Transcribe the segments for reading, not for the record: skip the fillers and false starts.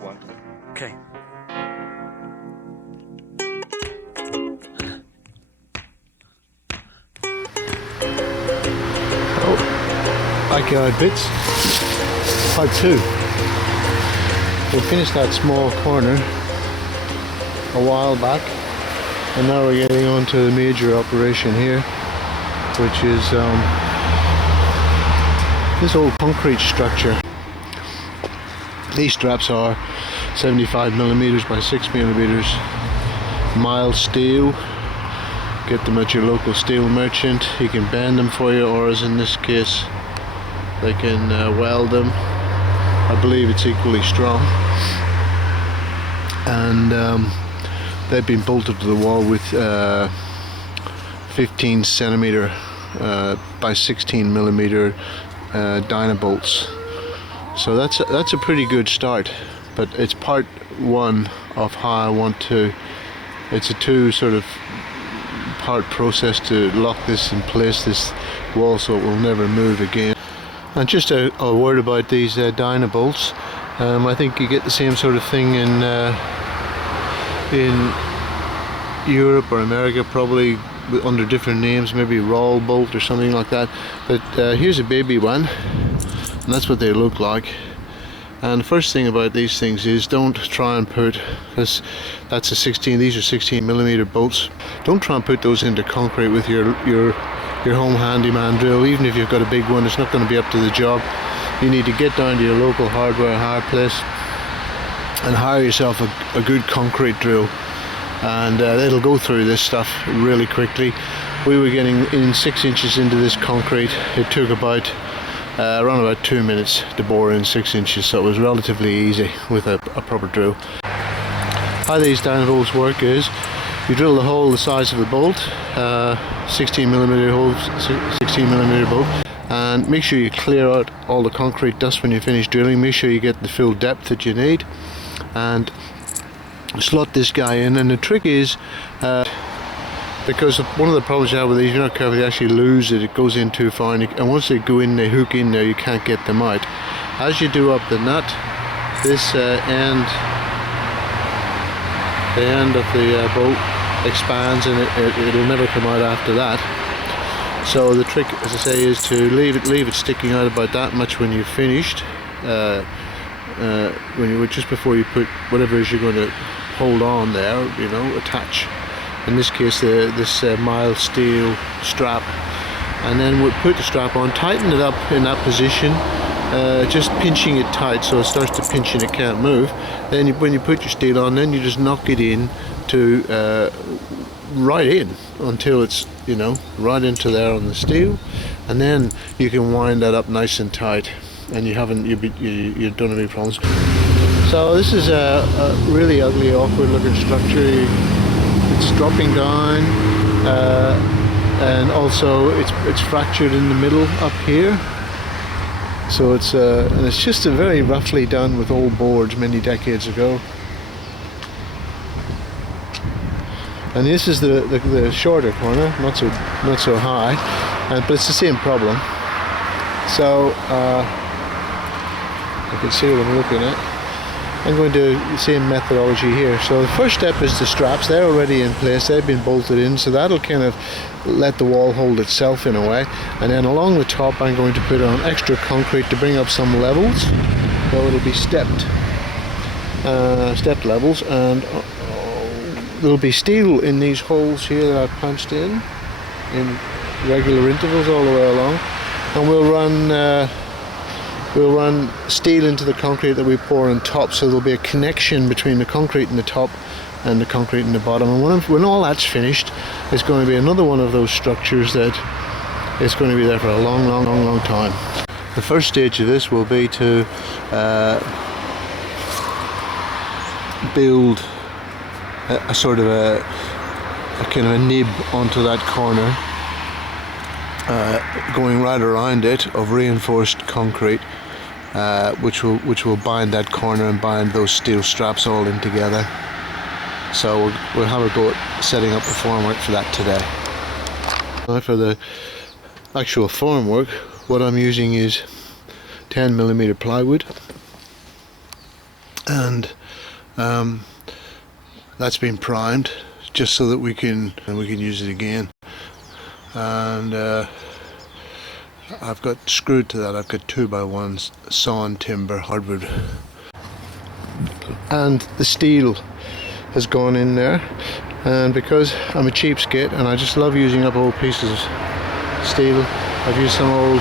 one. Okay. Backyard bits, part 2. We finished that small corner a while back, and now we're getting on to the major operation here, which is this old concrete structure. These straps are 75mm by 6mm, mild steel. Get them at your local steel merchant. He can bend them for you, or as in this case, they can weld them. I believe it's equally strong, and they've been bolted to the wall with 15cm by 16mm Dyna bolts. So that's a pretty good start, but it's part 1 of how I want to. It's a 2 sort of part process to lock this in place, this wall, so it will never move again. And just a word about these Dyna bolts. I think you get the same sort of thing in Europe or America, probably under different names, maybe roll bolt or something like that. But here's a baby one, and that's what they look like. And the first thing about these things is don't try and put this. That's a 16. These are 16mm bolts. Don't try and put those into concrete with your home handyman drill. Even if you've got a big one, it's not going to be up to the job. You need to get down to your local hardware hire place and hire yourself a good concrete drill, and it'll go through this stuff really quickly. We were getting in 6 inches into this concrete. It took about around about 2 minutes to bore in 6 inches, so it was relatively easy with a proper drill. How these Dyna bolts work is you drill the hole the size of the bolt, 16mm holes, 16mm bolt, and make sure you clear out all the concrete dust when you finish drilling. Make sure you get the full depth that you need, and slot this guy in. And the trick is, because one of the problems you have with these, you're not careful, you actually lose it. It goes in too far, and once they go in, they hook in there, you can't get them out. As you do up the nut, this the end of the bolt expands, and it'll never come out after that. So the trick, as I say, is to leave it sticking out about that much when you've finished. Just before you put whatever it is you're going to hold on there, attach. In this case, this mild steel strap, and then we'll put the strap on, tighten it up in that position, just pinching it tight so it starts to pinch and it can't move. Then when you put your steel on, then you just knock it in to right in until it's right into there on the steel, and then you can wind that up nice and tight, and you don't have any problems. So this is a really ugly, awkward looking structure. It's dropping down, and also it's fractured in the middle up here. So and it's just very roughly done with old boards many decades ago. And this is the shorter corner, not so high, but it's the same problem. So you can see what I'm looking at. I'm going to do the same methodology here. So the first step is the straps. They're already in place, they've been bolted in, so that'll kind of let the wall hold itself in a way. And then along the top I'm going to put on extra concrete to bring up some levels, so it'll be stepped levels, and there'll be steel in these holes here that I've punched in regular intervals all the way along, and we'll run steel into the concrete that we pour on top, so there'll be a connection between the concrete in the top and the concrete in the bottom. And when all that's finished, it's going to be another one of those structures that is going to be there for a long time. The first stage of this will be to build a sort of a kind of a nib onto that corner, going right around it, of reinforced concrete, which will bind that corner and bind those steel straps all in together. So we'll have a go at setting up the formwork for that today. Now for the actual formwork, what I'm using is 10mm plywood, and that's been primed just so that we can use it again. And I've got screwed to that, I've got 2x1s sawn timber hardwood, and the steel has gone in there. And because I'm a cheapskate and I just love using up old pieces of steel, I've used some old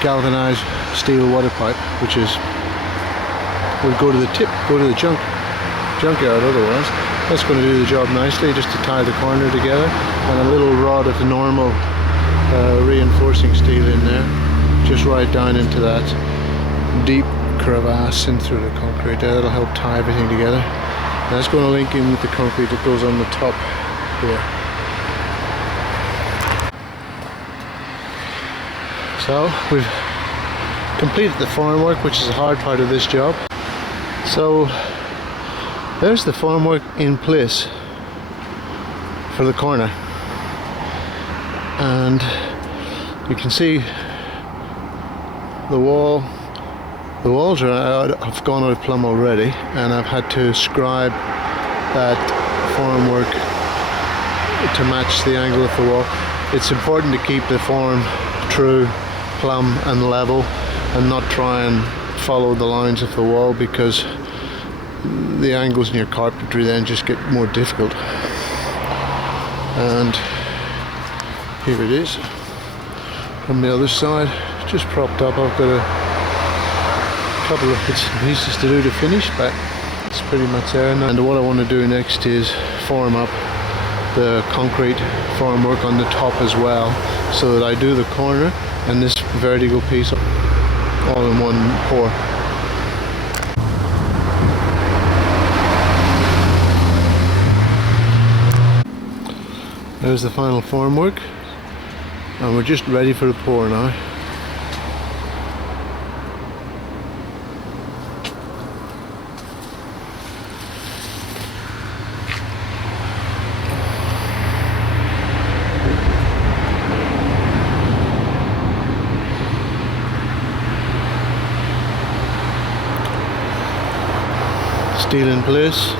galvanized steel water pipe, which is would go to the junkyard otherwise. That's going to do the job nicely, just to tie the corner together, and a little rod of normal reinforcing steel in there, just right down into that deep crevasse in through the concrete there. That'll help tie everything together. And that's going to link in with the concrete that goes on the top here. So we've completed the formwork, which is the hard part of this job. So there's the formwork in place for the corner, and you can see the walls have gone out of plumb already, and I've had to scribe that formwork to match the angle of the wall. It's important to keep the form true, plumb and level, and not try and follow the lines of the wall, because the angles in your carpentry then just get more difficult. And here it is from the other side, just propped up. I've got a couple of bits and pieces to do to finish, but it's pretty much there. And what I want to do next is form up the concrete formwork on the top as well, so that I do the corner and this vertical piece all in one pour. There's the final formwork, and we're just ready for the pour now. Steel in place.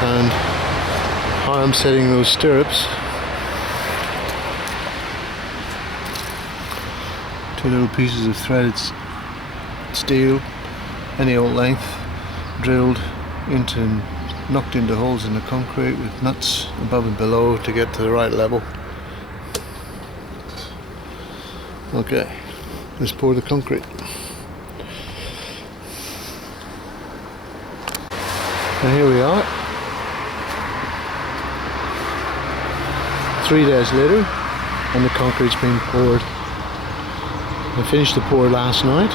And how I'm setting those stirrups. Two little pieces of threaded steel, any old length, drilled into, knocked into holes in the concrete with nuts above and below to get to the right level. Okay, let's pour the concrete. And here we are. 3 days later, and the concrete's been poured. I finished the pour last night,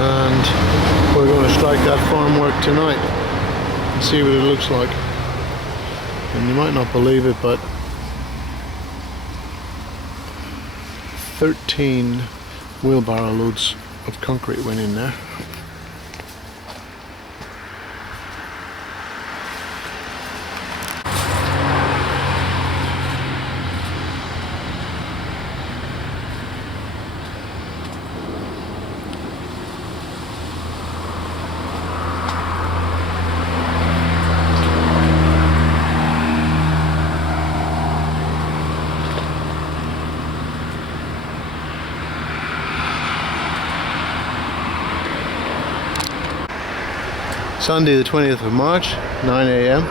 and we're going to strike that formwork tonight and see what it looks like. And you might not believe it, but 13 wheelbarrow loads of concrete went in there. Sunday the 20th of March, 9 AM,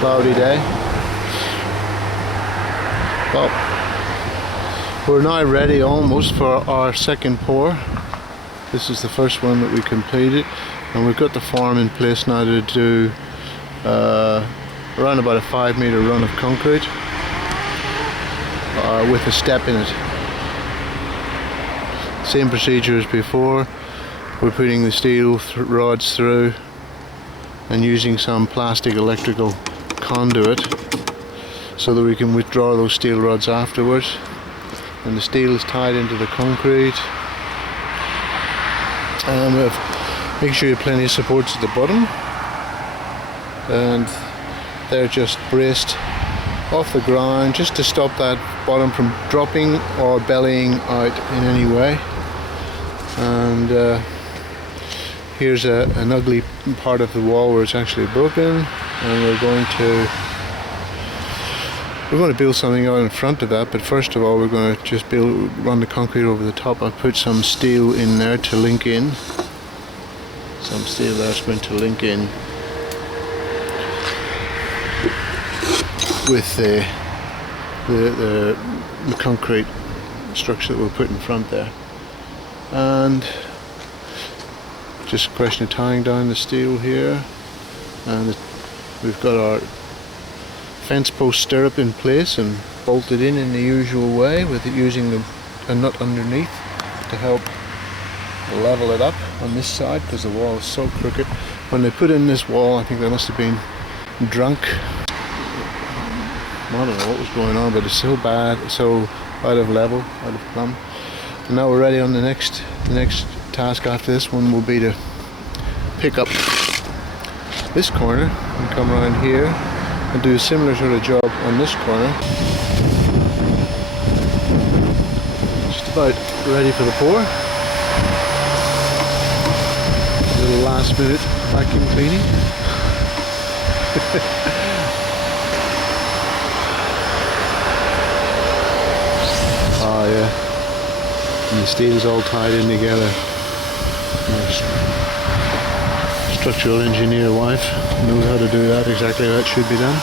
cloudy day. Well, we're now ready almost for our second pour. This is the first one that we completed, and we've got the form in place now to do around about a 5-meter run of concrete with a step in it. Same procedure as before. We're putting the steel rods through and using some plastic electrical conduit so that we can withdraw those steel rods afterwards. And the steel is tied into the concrete. And make sure you have plenty of supports at the bottom. And they're just braced off the ground, just to stop that bottom from dropping or bellying out in any way. And here's an ugly part of the wall where it's actually broken, and we're going to build something out in front of that. But first of all, we're going to just run the concrete over the top. I've put some steel in there to link in. Some steel that's going to link in with the concrete structure that we'll put in front there. And just a question of tying down the steel here, and we've got our fence post stirrup in place and bolted in the usual way, with it using a nut underneath to help level it up on this side, because the wall is so crooked. When they put in this wall, I think they must have been drunk. I don't know what was going on, but it's so bad, so out of level, out of plumb. And now we're ready on the next task after this one will be to pick up this corner and come around here and do a similar sort of job on this corner. Just about ready for the pour. A little last minute vacuum cleaning. Oh yeah. And the steel is all tied in together. My structural engineer wife knows how to do that, exactly how it should be done.